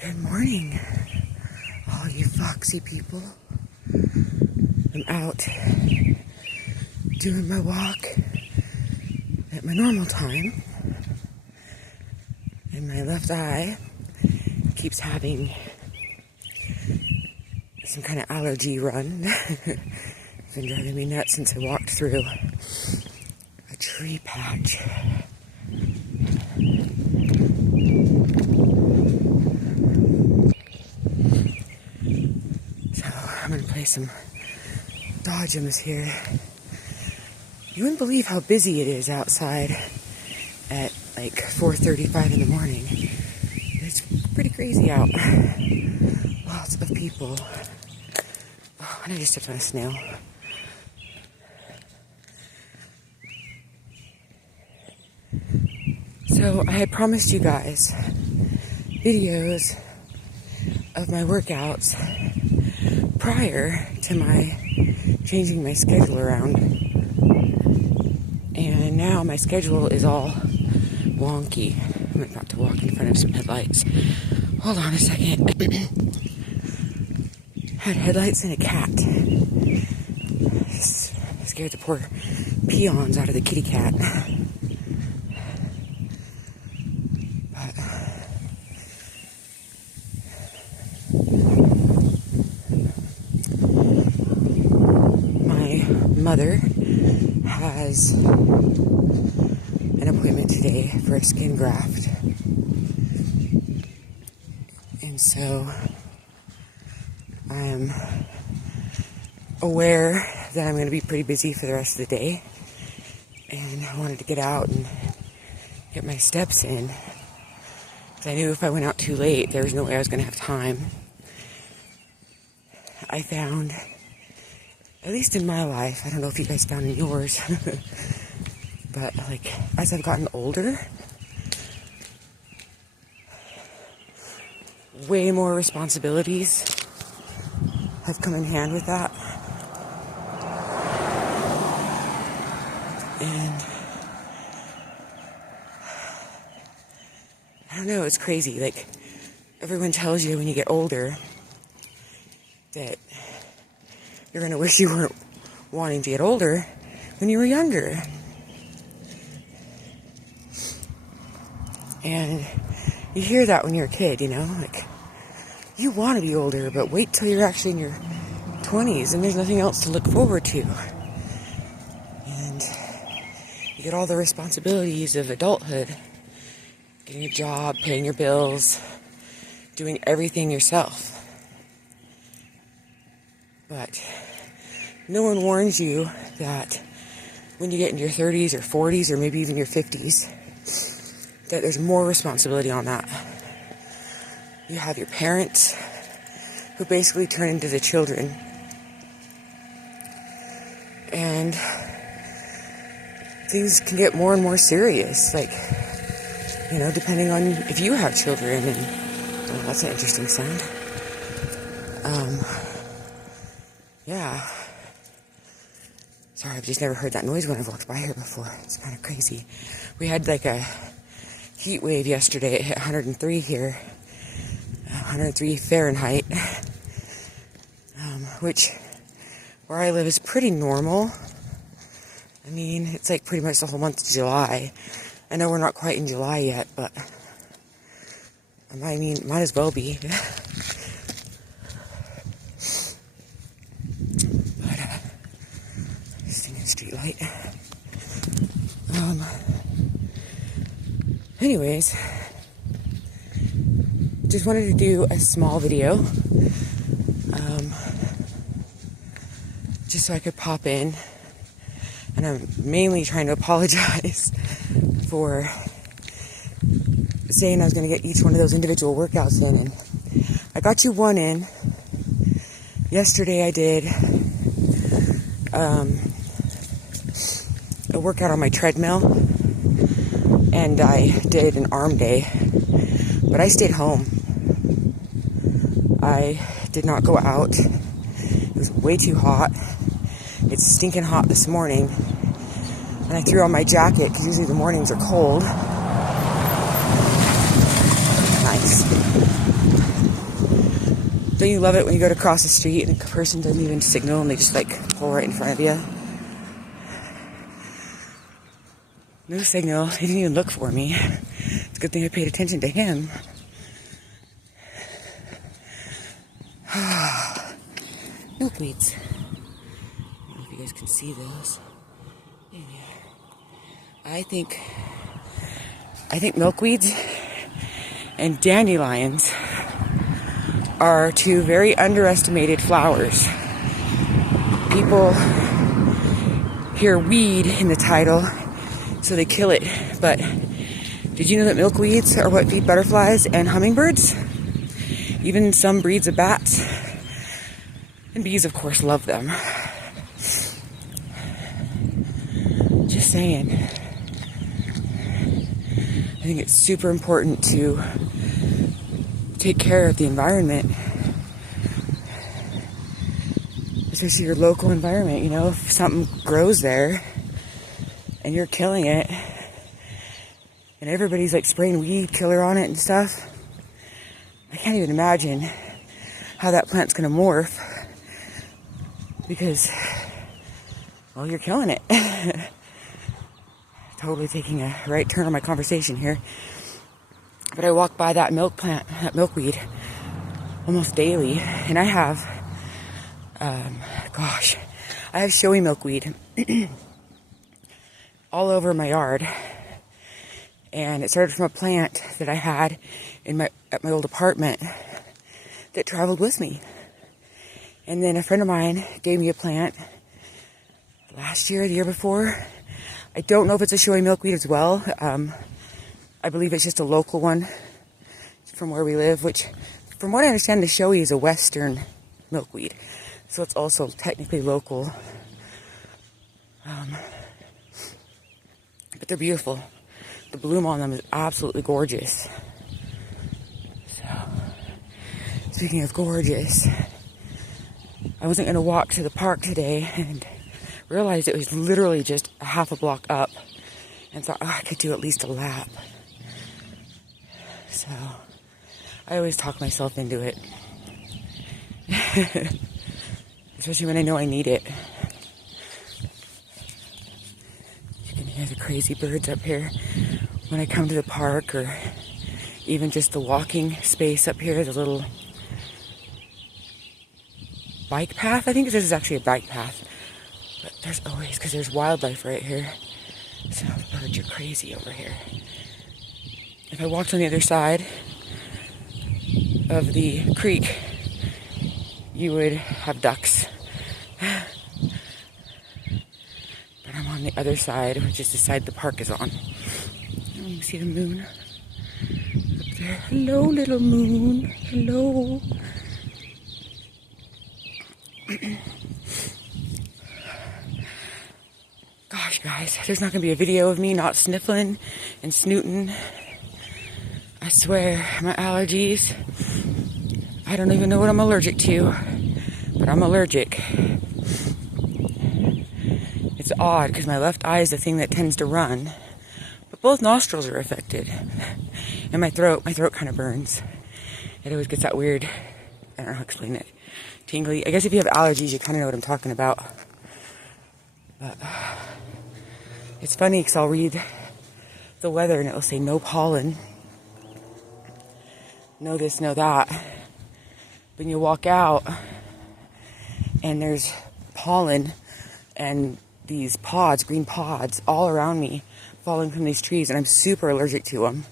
Good morning, all you foxy people. I'm out doing my walk at my normal time, and my left eye keeps having some kind of allergy run. It's been driving me nuts since I walked through a tree patch. So I'm going to play some dodgems here. You wouldn't believe how busy it is outside at like 4:35 in the morning. It's pretty crazy out. Lots of people. Oh, and I just stepped on a snail. So I had promised you guys videos of my workouts prior to my changing my schedule around. And now my schedule is all wonky. I'm about to walk in front of some headlights. Hold on a second. Had headlights and a cat. Scared the poor peons out of the kitty cat. But my mother has an appointment today for a skin graft. And so I'm aware that I'm going to be pretty busy for the rest of the day. And I wanted to get out and get my steps in. Because I knew if I went out too late, there was no way I was going to have time. I found, at least in my life, I don't know if you guys found in yours, but like as I've gotten older, way more responsibilities have come in hand with that. And I don't know, it's crazy. Like, everyone tells you when you get older that you're going to wish you weren't wanting to get older when you were younger. And you hear that when you're a kid, you know? Like, you want to be older, but wait till you're actually in your 20s and there's nothing else to look forward to. And you get all the responsibilities of adulthood. Getting a job, paying your bills, doing everything yourself. But no one warns you that when you get into your 30s or 40s or maybe even your 50s, that there's more responsibility on that. You have your parents who basically turn into the children. And things can get more and more serious. Like, you know, depending on if you have children. And oh, that's an interesting sound. Yeah. Sorry, I've just never heard that noise when I've walked by here before. It's kind of crazy. We had like a heat wave yesterday. It hit 103 here. 103 Fahrenheit. Which, where I live, is pretty normal. I mean, it's like pretty much the whole month of July. I know we're not quite in July yet, but I mean, might as well be. Stinging street light. Anyways, just wanted to do a small video, just so I could pop in, and I'm mainly trying to apologize for saying I was going to get each one of those individual workouts in, and I got you one in. Yesterday I did a workout on my treadmill, and I did an arm day, but I stayed home. I did not go out. It was way too hot. It's stinking hot this morning, and I threw on my jacket because usually the mornings are cold. Nice. Don't you love it when you go to cross the street and a person doesn't even signal and they just like pull right in front of you? No signal. He didn't even look for me. It's a good thing I paid attention to him. Milkweeds. I don't know if you guys can see those. I think milkweeds and dandelions are two very underestimated flowers. People hear weed in the title, so they kill it. But did you know that milkweeds are what feed butterflies and hummingbirds? Even some breeds of bats. And bees, of course, love them. Just saying. I think it's super important to take care of the environment. Especially your local environment, you know, if something grows there and you're killing it and everybody's like spraying weed killer on it and stuff, I can't even imagine how that plant's gonna morph because, well, you're killing it. Totally taking a right turn on my conversation here. But I walk by that milkweed, almost daily, and I have, I have showy milkweed all over my yard. And it started from a plant that I had at my old apartment that traveled with me. And then a friend of mine gave me a plant last year, the year before. I don't know if it's a showy milkweed as well. I believe it's just a local one from where we live, which, from what I understand, the showy is a western milkweed. So it's also technically local. But they're beautiful. The bloom on them is absolutely gorgeous. So, speaking of gorgeous, I wasn't going to walk to the park today and realized it was literally just a half a block up and thought, I could do at least a lap. So, I always talk myself into it. Especially when I know I need it. You can hear the crazy birds up here when I come to the park, or even just the walking space up here, the little bike path. I think this is actually a bike path. But there's always, because there's wildlife right here. So the birds are crazy over here. If I walked on the other side of the creek, you would have ducks. But I'm on the other side, which is the side the park is on. You can see the moon up there. Hello, little moon. Hello. Gosh, guys, there's not going to be a video of me not sniffling and snooting. I swear, my allergies, I don't even know what I'm allergic to, but I'm allergic. It's odd because my left eye is the thing that tends to run, but both nostrils are affected. And my throat kind of burns. It always gets that weird, I don't know how to explain it, tingly. I guess if you have allergies, you kind of know what I'm talking about. But it's funny because I'll read the weather and it'll say no pollen, no this, no that. When you walk out and there's pollen and these pods, green pods, all around me falling from these trees, and I'm super allergic to them.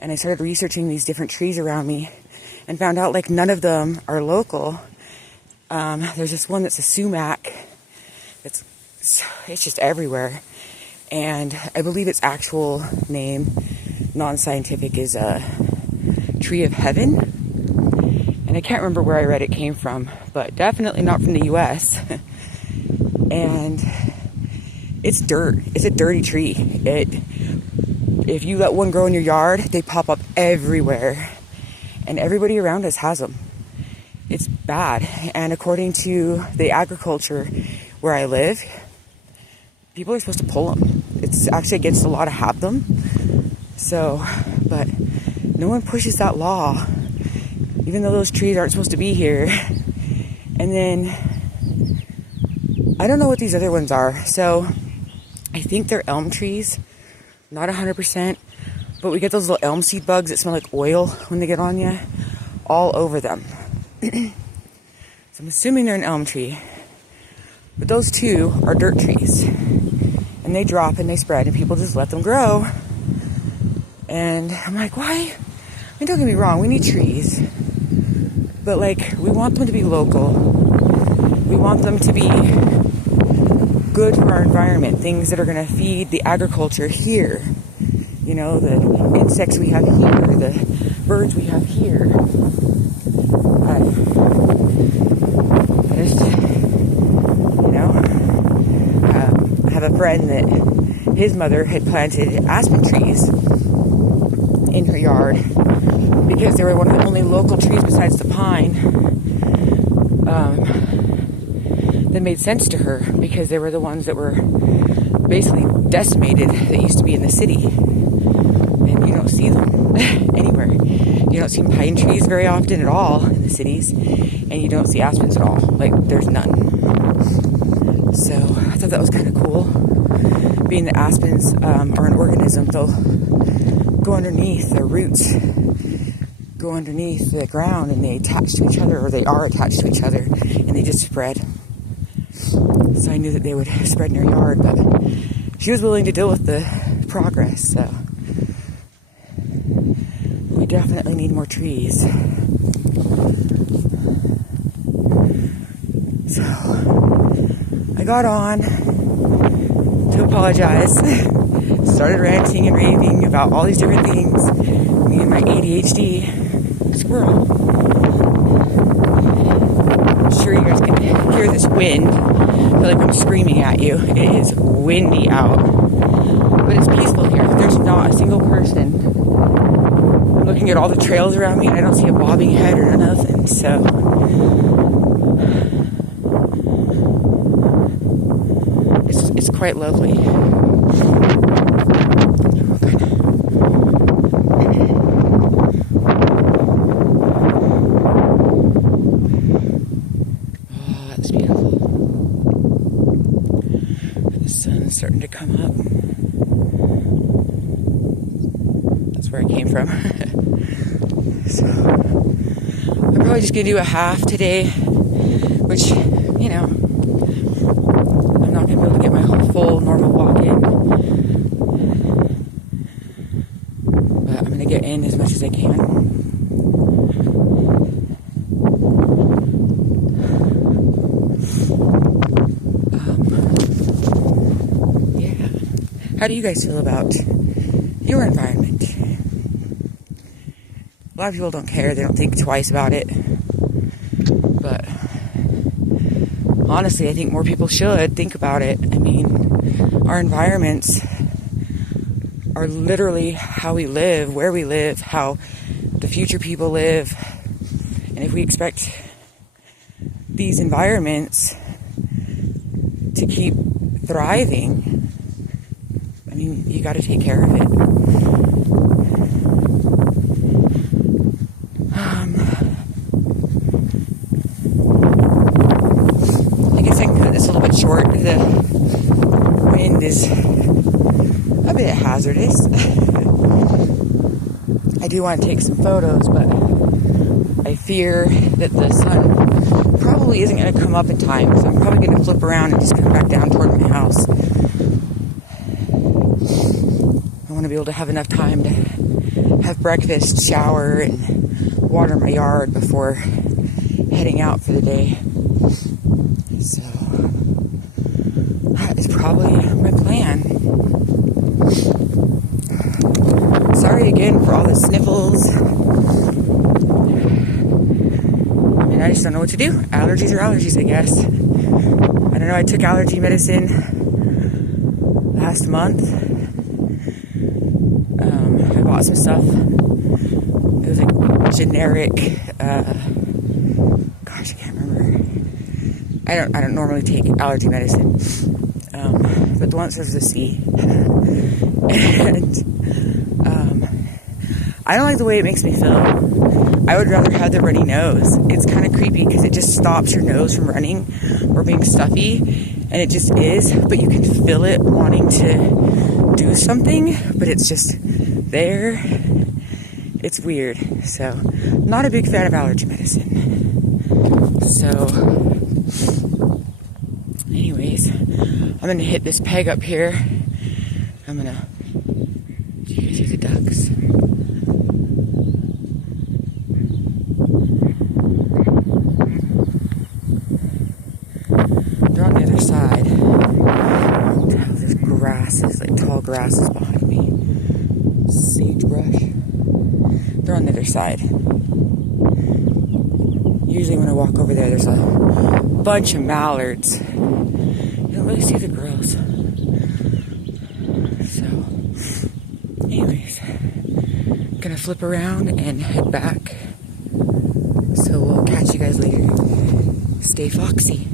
And I started researching these different trees around me and found out like none of them are local. There's this one that's a sumac. It's just everywhere. And I believe its actual name, non-scientific, is a tree of heaven. And I can't remember where I read it came from, but definitely not from the US. And it's dirt. It's a dirty tree. If you let one grow in your yard, they pop up everywhere. And everybody around us has them. It's bad. And according to the agriculture where I live, people are supposed to pull them. It's actually against the law to have them. So, but no one pushes that law. even though those trees aren't supposed to be here. And then I don't know what these other ones are. So I think they're elm trees, not 100%, but we get those little elm seed bugs that smell like oil when they get on you all over them. So I'm assuming they're an elm tree, but those two are dirt trees, and they drop and they spread and people just let them grow. And I'm like, why? I mean, don't get me wrong, we need trees, but like, we want them to be local. We want them to be good for our environment, things that are going to feed the agriculture here. You know, the insects we have here, the birds we have here. I just, you know, I have a friend that his mother had planted aspen trees in her yard because they were one of the only local trees besides the pine that made sense to her, because they were the ones that were basically decimated that used to be in the city. And you don't see them anywhere. You don't see pine trees very often at all in the cities, and you don't see aspens at all. Like, there's none. So I thought that was kind of cool. Being that aspens are an organism, they'll go underneath, their roots go underneath the ground and they attach to each other, or they are attached to each other, and they just spread. So I knew that they would spread in her yard, but she was willing to deal with the progress, so we definitely need more trees. So I got on to apologize, started ranting and raving about all these different things, me and my ADHD squirrel. I'm sure you guys can hear this wind. I feel like I'm screaming at you. It is windy out, but it's peaceful here. There's not a single person. I'm looking at all the trails around me and I don't see a bobbing head or nothing, so it's quite lovely. Starting to come up. That's where I came from. So I'm probably just gonna do a half today, which, you know, I'm not gonna be able to get my whole full normal walk in, but I'm gonna get in as much as I can. How do you guys feel about your environment? A lot of people don't care. They don't think twice about it. But honestly, I think more people should think about it. I mean, our environments are literally how we live, where we live, how the future people live. And if we expect these environments to keep thriving, I mean, you got to take care of it. I guess I can cut this a little bit short. The wind is a bit hazardous. I do want to take some photos, but I fear that the sun probably isn't going to come up in time, so I'm probably going to flip around and just come back down toward my house. I want to be able to have enough time to have breakfast, shower, and water my yard before heading out for the day. So that is probably my plan. Sorry again for all the sniffles. I mean, I just don't know what to do. Allergies are allergies, I guess. I don't know, I took allergy medicine last month. I bought some stuff. It was like generic, gosh, I can't remember. I don't normally take allergy medicine. But the one that starts with a C. And I don't like the way it makes me feel. I would rather have the runny nose. It's kind of creepy because it just stops your nose from running or being stuffy, and it just is, but you can feel it wanting to do something, but it's just there. It's weird. So, not a big fan of allergy medicine. So, anyways, I'm gonna hit this peg up here. Do you guys see the ducks? They're on the other side. Oh, there's grasses, like tall grasses behind me. Sagebrush. They're on the other side. Usually when I walk over there, there's a bunch of mallards. You don't really see the girls. So, anyways, I'm gonna flip around and head back. So we'll catch you guys later. Stay foxy.